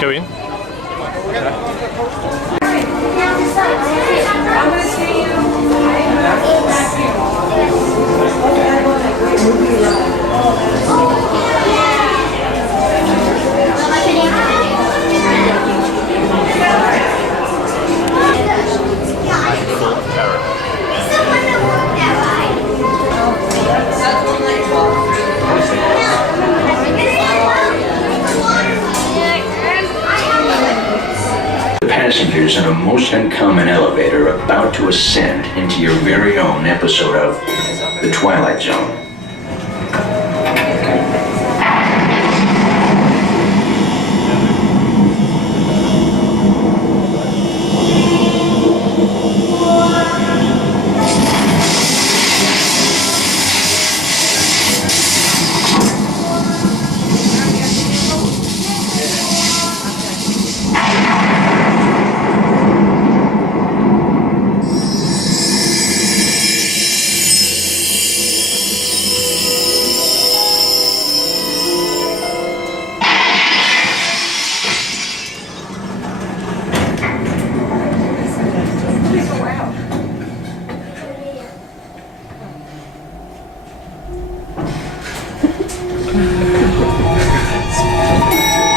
Go in. Passengers in a most uncommon elevator about to ascend into your very own episode of The Twilight Zone.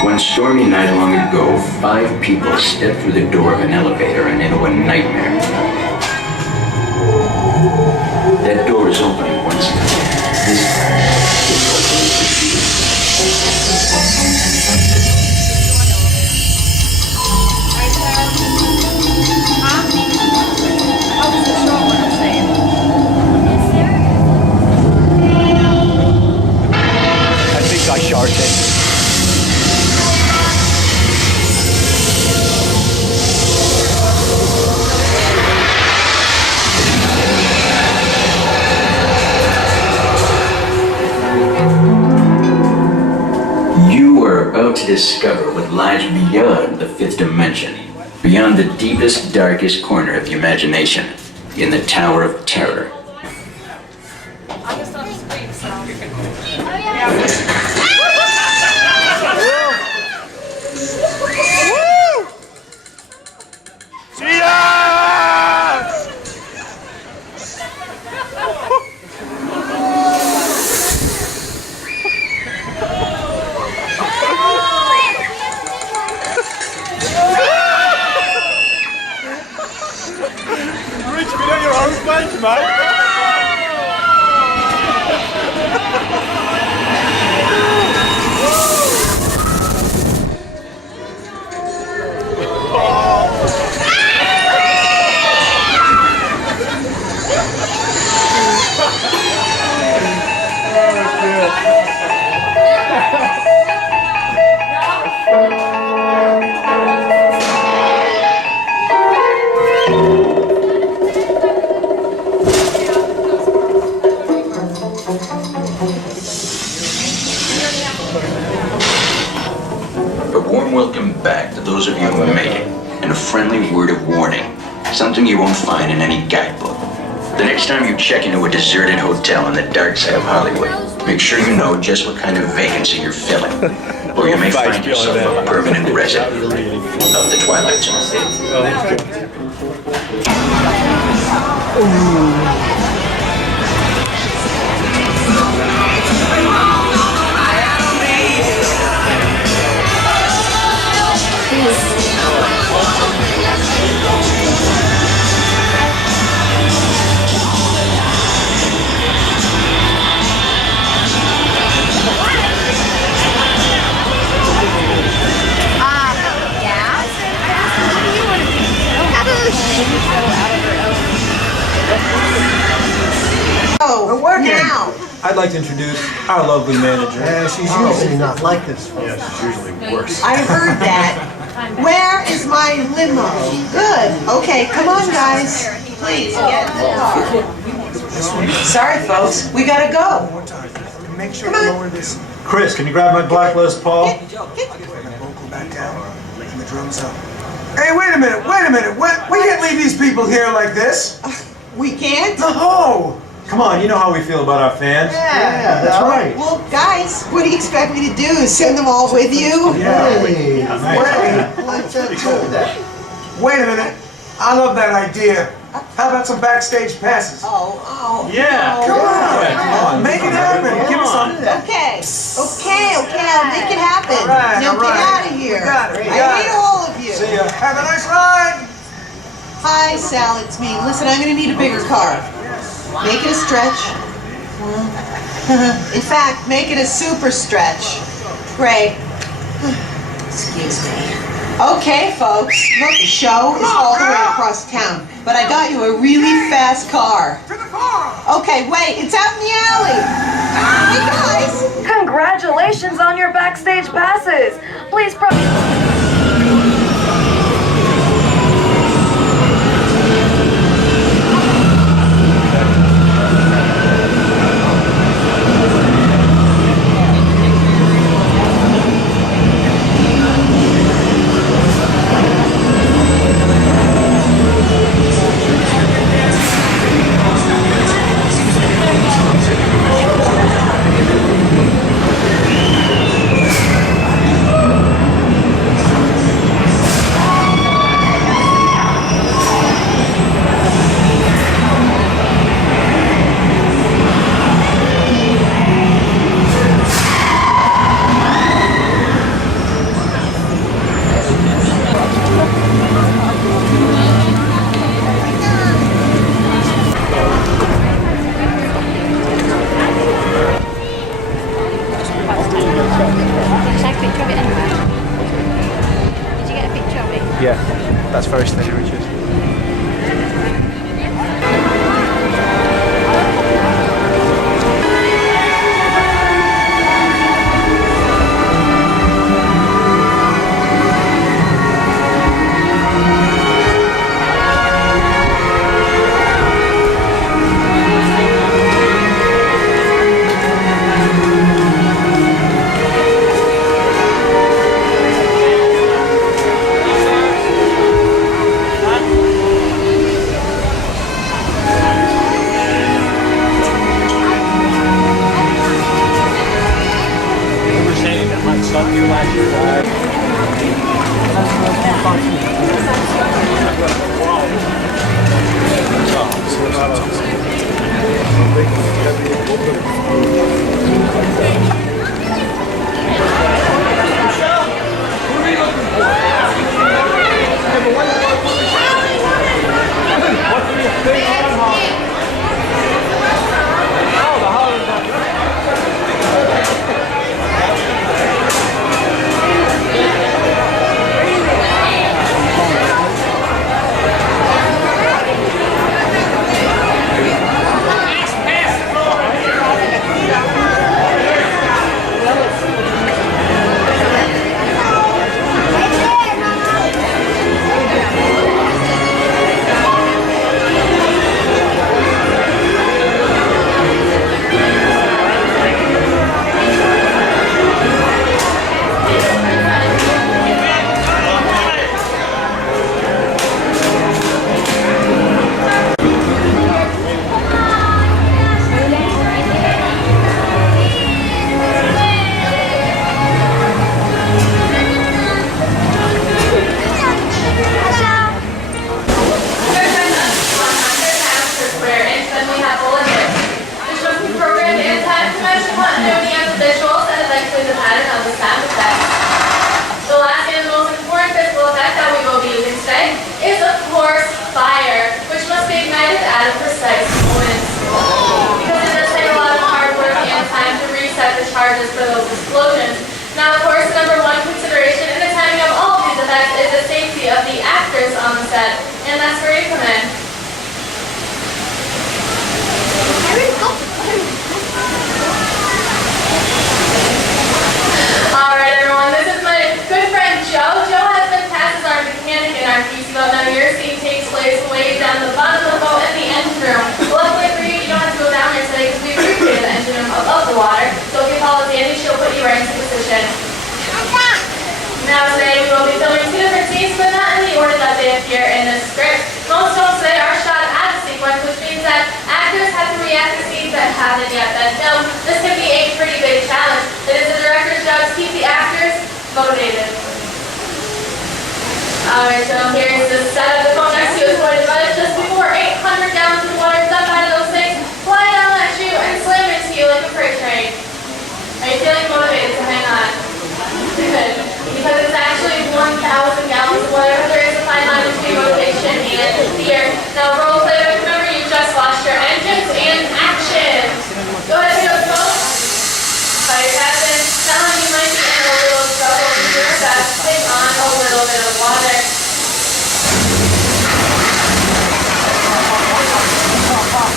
One stormy night long ago, 5 people stepped through the door of an elevator and into a nightmare. That door is opening once again. This time, it's opening for you. I think I sharted. You are about to discover what lies beyond the 5th dimension, beyond the deepest, darkest corner of the imagination, in the Tower of Terror. Rich, been on your own stage, mate. A warm welcome back to those of you who made it, and a friendly word of warning, something you won't find in any guidebook. The next time you check into a deserted hotel on the dark side of Hollywood, make sure you know just what kind of vacancy you're filling, or you may find yourself a permanent resident of the Twilight Zone. Oh, We're working. now. I'd like to introduce our lovely manager. Yeah, she's usually not like this. Yeah, it's usually worse. I heard that. Where is my limo? Good. Okay, come on, guys. Please, get in the car. Sorry, folks. We gotta go. One more time. Make sure Come you on. lower this. Chris, can you grab my black list, Paul? Get- Bring the vocal back down and the drums up. Hey, wait a minute. We can't leave these people here like this. We can't? No. Come on, you know how we feel about our fans. Yeah, that's right. Well, guys, what do you expect me to do? Send them all with you? Hey, Nice. let's do that. Wait a minute. I love that idea. How about some backstage passes? Oh. Yeah. Come Yeah, come on. on. Make it happen. Give us some. Okay, I'll make it happen. All right, Now all right. get out of here. We got it, we I got hate it. all of you. See ya. Have a nice ride. Hi, Sal, it's me. Listen, I'm gonna need a bigger car. Make it a stretch. In fact, make it a super stretch. Great. Excuse me. Okay, folks. Look, the show is all the way across town, but I got you a really fast car. To the car. Okay, wait, it's out in the alley. Hey, guys. Congratulations on your backstage passes. Please Take a picture of it anyway. Did you get a picture of it? Yeah, that's very steady, Richard. charges for those explosions. Now, of course, number one consideration in the timing of all of these effects is the safety of the actors on the set, and that's where you come in.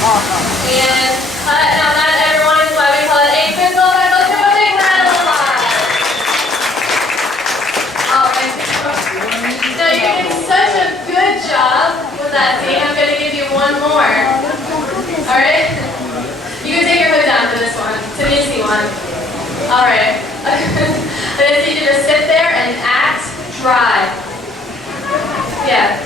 water. And cut. Now that everyone is why we call it a physical effect. Let's give a big round of applause. Alright. So you're doing such a good job with that scene. I'm going to give you one more. Alright? You can take your hood down for this one. It's an easy one. Alright. I just need you to sit there and act dry. Yeah.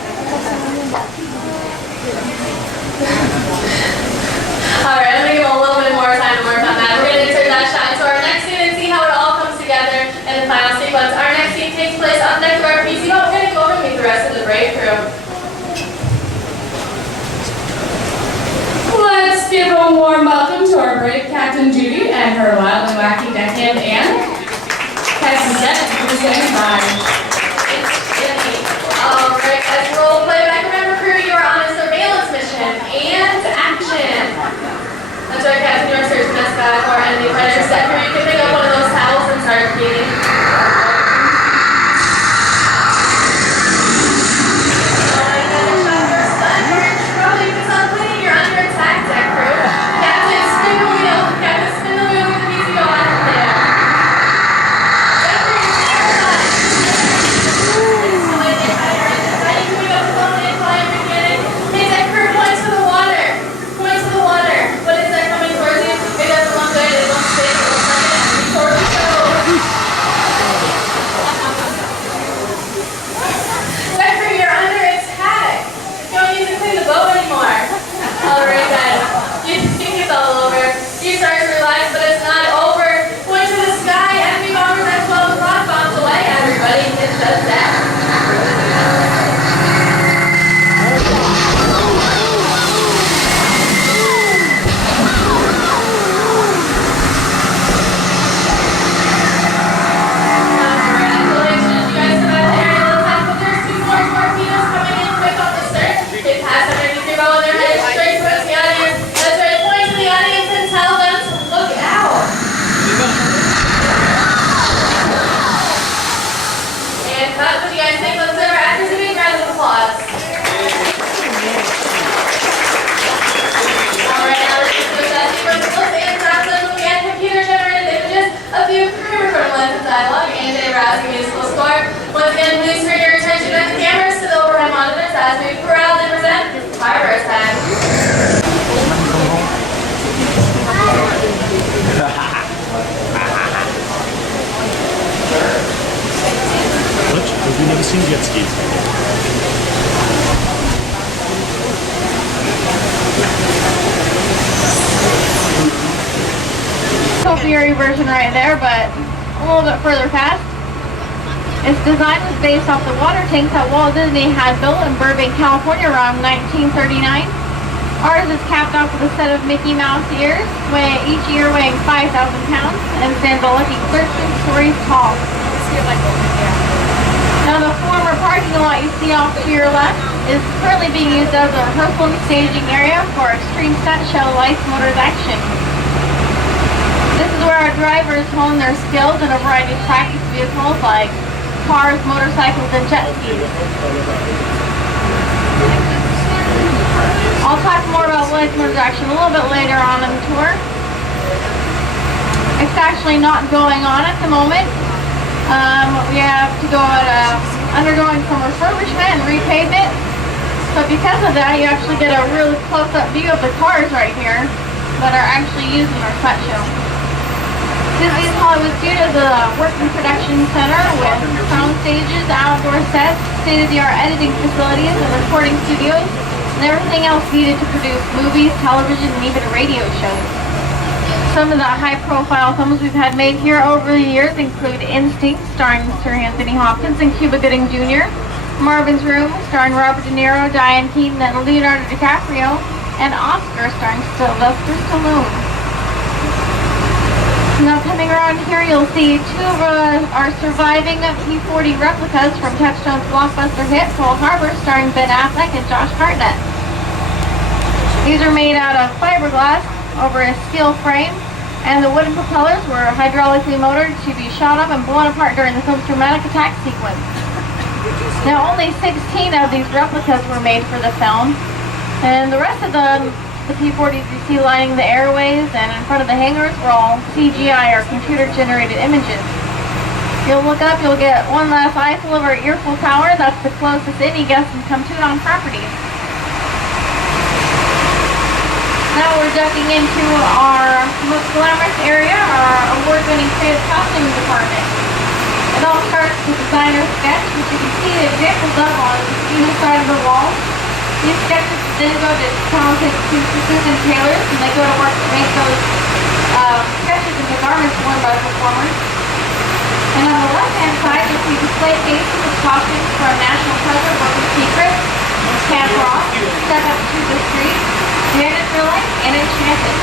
Alright, I'm going to give a little bit more time to work on that. We're going to insert that shot into our next scene and see how it all comes together in the final sequence. Our next scene takes place up next to our PC. We're going to go over and meet the rest of the Brave crew. Let's give a warm welcome to our brave Captain Judy and her wild and wacky deckhand Anne. Cast set, we're standing by. It's Jimmy. Alright, let's roll playback. Remember, crew, you are on a surveillance mission. And action. That's right, Captain, you're searching this guy for enemy predators. Set crew, you can pick up one of those towels and start cleaning. Once again, please turn your attention at the cameras to the overhead monitors as we proudly present Fireburst Time. We've never seen jet skis. Fury version right there, but a little bit further past. Its design was based off the water tanks that Walt Disney had built in Burbank, California around 1939. Ours is capped off with a set of Mickey Mouse ears, each ear weighing 5,000 pounds, and stands a lucky 13 stories tall. Now the former parking lot you see off to your left is currently being used as a rehearsal and staging area for Extreme Stunt Show Lights Motors Action. This is where our drivers hone their skills in a variety of practice vehicles like cars, motorcycles, and jet skis. I'll talk more about Lights Motors Action a little bit later on in the tour. It's actually not going on at the moment. We have to go undergoing some refurbishment and repavement. So because of that, you actually get a really close-up view of the cars right here that are actually used in our set show. Disney's Hollywood Studios is a working production center with sound stages, outdoor sets, state-of-the-art editing facilities, and recording studios, and everything else needed to produce movies, television, and even radio shows. Some of the high-profile films we've had made here over the years include Instinct, starring Sir Anthony Hopkins and Cuba Gooding Jr., Marvin's Room, starring Robert De Niro, Diane Keaton, and Leonardo DiCaprio, and Oscar, starring Sylvester Stallone. Now coming around here, you'll see two of our surviving P-40 replicas from Touchstone's blockbuster hit Pearl Harbor, starring Ben Affleck and Josh Hartnett. These are made out of fiberglass over a steel frame, and the wooden propellers were hydraulically motored to be shot up and blown apart during the film's dramatic attack sequence. Now only 16 of these replicas were made for the film, and the rest of them, the P-40s you see lining the airways and in front of the hangars, were all CGI or computer-generated images. You'll look up, you'll get one last eyeful of our Earful Tower. That's the closest any guest can come to it on property. Now we're ducking into our most glamorous area, our award-winning creative costuming department. It all starts with designer sketch, which you can see the examples of on either side of the wall. These sketches then go to talented seamstresses and tailors, and they go to work to make those sketches into garments worn by the performers. And on the left-hand side, you'll see display cases of costumes from National Treasure, Working Secret, Camp Rock, Step Up to the Street, Janet Drilling, and Enchanted.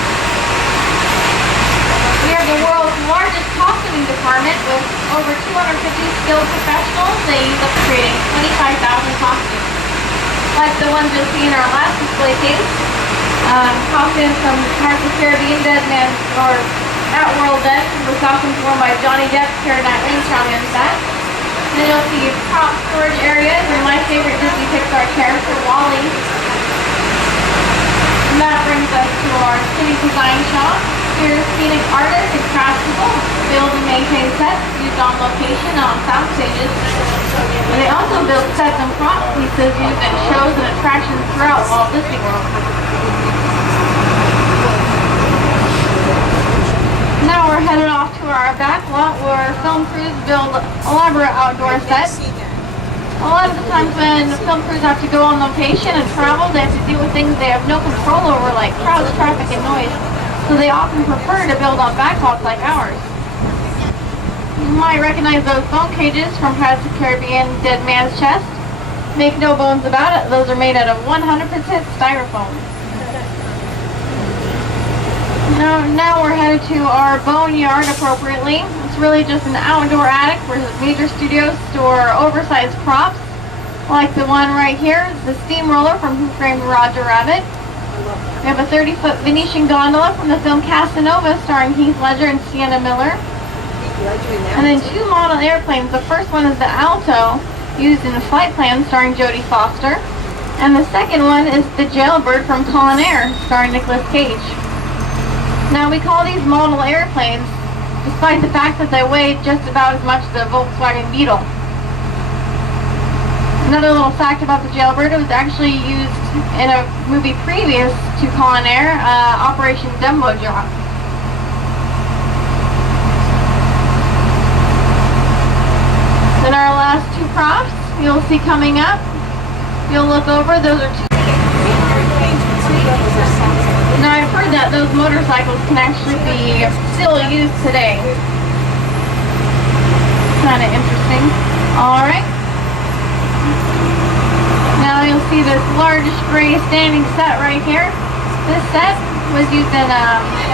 We are the world's largest costuming department with over 250 skilled professionals. They use up creating 25,000 costumes. Like the ones you'll see in our last display case. Costumes from Pirates of the Caribbean, Dead Man, or At World's End, with costumes worn by Johnny Depp, Keira Knightley, and Charlie Set. Then you'll see prop storage areas and my favorite Disney Pixar character, Wall-E. And that brings us to our city design shop. Here's scenic artists and craftspeople build and maintain sets used on location and on sound stages. And they also build sets and prop pieces used in shows and attractions throughout Walt Disney World. Now we're headed off to our back lot where film crews build elaborate outdoor sets. A lot of the times when film crews have to go on location and travel, they have to deal with things they have no control over, like crowds, traffic, and noise. So they often prefer to build on back lots like ours. You might recognize those bone cages from Pirates of the Caribbean Dead Man's Chest. Make no bones about it, those are made out of 100% styrofoam. Now we're headed to our boneyard appropriately. It's really just an outdoor attic where major studios store oversized props, like the one right here, the steamroller from Who Framed Roger Rabbit. We have a 30-foot Venetian gondola from the film Casanova starring Heath Ledger and Sienna Miller. And then two model airplanes. The first one is the Alto, used in the flight plan starring Jodie Foster. And the second one is the Jailbird from Con Air starring Nicolas Cage. Now we call these model airplanes despite the fact that they weigh just about as much as a Volkswagen Beetle. Another little fact about the Jailbird, it was actually used in a movie previous to Con Air, Operation Dumbo Drop. Then our last two props, you'll see coming up. You'll look over, those are two. Now I've heard that those motorcycles can actually be still used today. Kind of interesting. Alright. Now you'll see this large gray standing set right here. This set was used in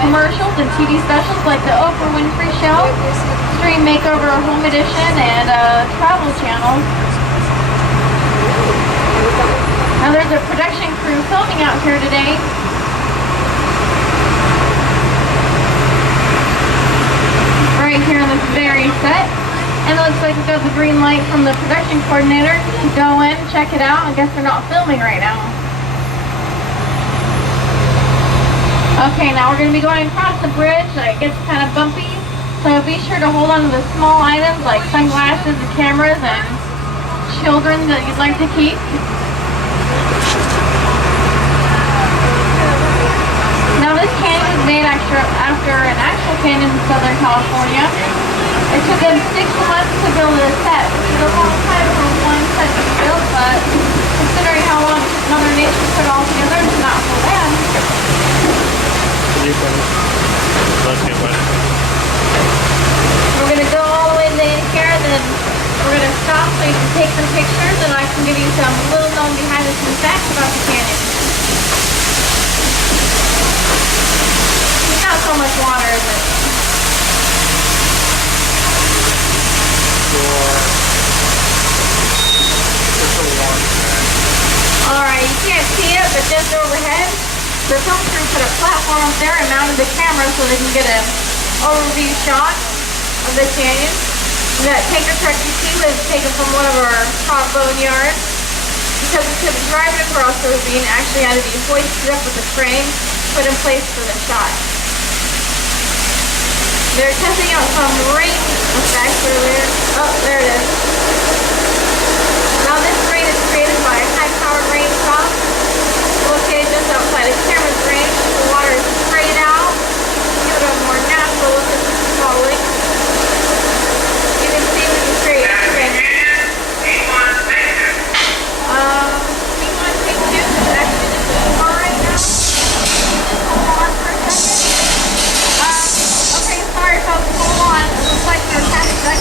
commercials and TV specials like the Oprah Winfrey Show, Extreme Makeover Home Edition, and Travel Channel. Now there's a production crew filming out here today. Right here in this very set. And it looks like we got the green light from the production coordinator to go in, check it out. I guess they're not filming right now. Okay, now we're going to be going across the bridge. It gets kind of bumpy. So be sure to hold on to the small items like sunglasses and cameras and children that you'd like to keep. Now this canyon is made after an actual canyon in Southern California. It took them 6 months to build a set, which is a long time for one set to be built, but considering how long Mother Nature put it all together, it's not so bad. Let's get ready. We're going to go all the way to the end here, and then we're going to stop so you can take some pictures, and I can give you some little known behind the scenes facts about the canyon. It's not so much water, is it? Alright, you can't see it, but just overhead, the film crew put a platform up there and mounted the camera so they can get an overview shot of the canyon. That tanker truck you see was taken from one of our top boneyards. Because we couldn't drive it across the ravine, it actually had to be hoisted up with a crane, put in place for the shot. They're testing out some rain effects earlier. Oh, there it is. Now this rain is created by a high-powered rain pump located just outside of Cameron's range. The water is sprayed out to give it a more natural look as it's falling. You can see when you spray it. Take two is actually just a car right now. Hold on for a second. Okay, sorry folks, hold on. It looks like you're attached back.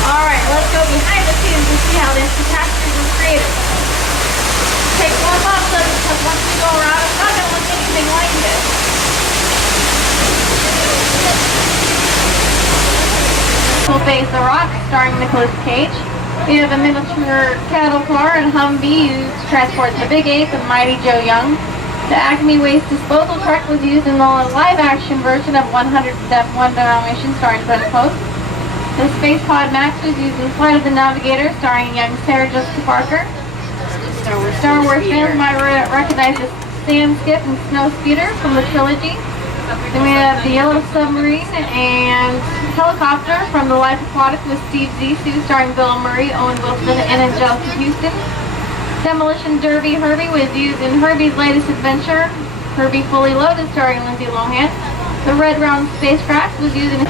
Alright, let's go behind the scenes and see how this catastrophe was created. Take one off though, because once we go around, it's not going to look anything like this. We'll face the Rock, starring Nicolas Cage. We have a miniature cattle car and Humvee used to transport the Big Ape and Mighty Joe Young. The Acme Waste Disposal Truck was used in the live-action version of 100 Step 1 Dalmatian starring Glenn Close. The Space Pod Max was used in Flight of the Navigator starring young Sarah Jessica Parker. Star Wars fans might recognize the Sam Skip and Snow Speeder from the trilogy. Then we have the Yellow Submarine and Helicopter from the Life Aquatic with Steve Zissou starring Bill Murray, Owen Wilson, and Angelica Houston. Demolition Derby Herbie was used in Herbie's latest adventure, Herbie Fully Loaded starring Lindsay Lohan. The Red Round Spacecraft was used in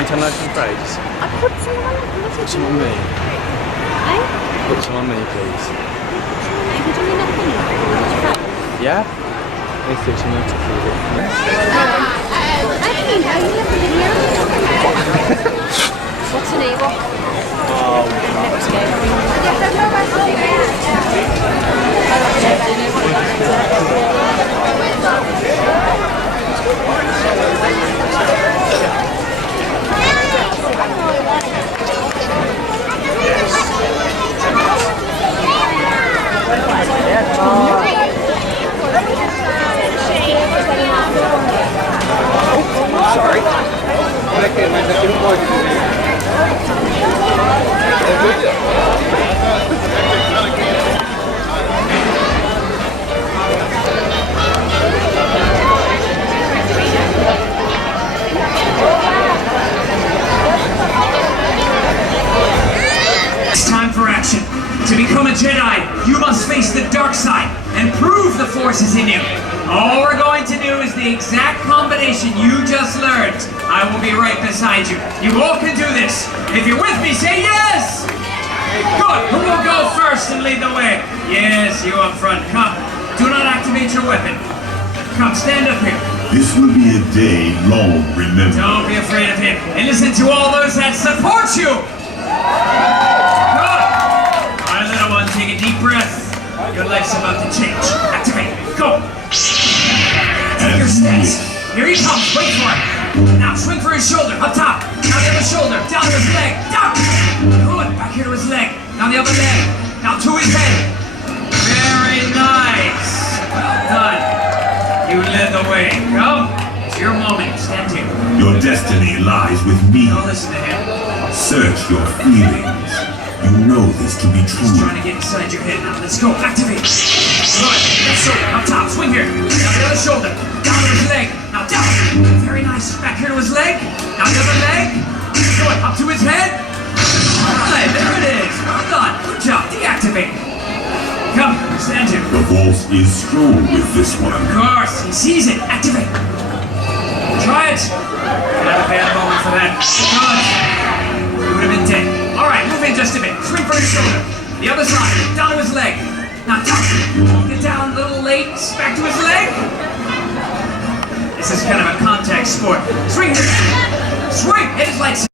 International fries. Put some on me. Put some on me. Put some on me, please. Yeah? Let's do some notes. What's the name? Sorry. It's time for action. To become a Jedi, you must face the dark side and prove the Force is in you. All we're going to do is the exact combination you just learned. I will be right beside you. You all can do this. If you're with me, say yes! Good. Who will go first and lead the way? Yes, you up front. Come. Do not activate your weapon. Come, stand up here. This will be a day long remembered. Don't be afraid of him. And listen to all those that support you. Good. All right, little one, take a deep breath. Your life's about to change. Activate. Go. Take your stance. Here he comes. Wait for it. Now swing for his shoulder. Up top. Now the other shoulder. Down to his leg. Down. Good. Back here to his leg. Now the other leg. Now to his head. Very nice. There you go. It's your moment. Stand here. Your destiny lies with me. Now listen to him. Search your feelings. You know this to be He's true. trying to get inside your head. Now let's go. Activate. Good. Left shoulder. Up top. Swing here. Now the other shoulder. Down to his leg. Now down. Very nice. Back here to his leg. Now the other leg. Good. Up to his head. Alright, there it is. Well done. Good job. Deactivate. Come. Stand here. The force is strong with this one. Of course. He sees it. Activate. Try it. Not a bad moment for that. Good. You would have been dead. Alright, move in just a bit. Swing for his shoulder. The other side. Down to his leg. Now down. Get down a little late. Back to his leg. This is kind of a contact sport. Swing here. Swing. Hit his legs.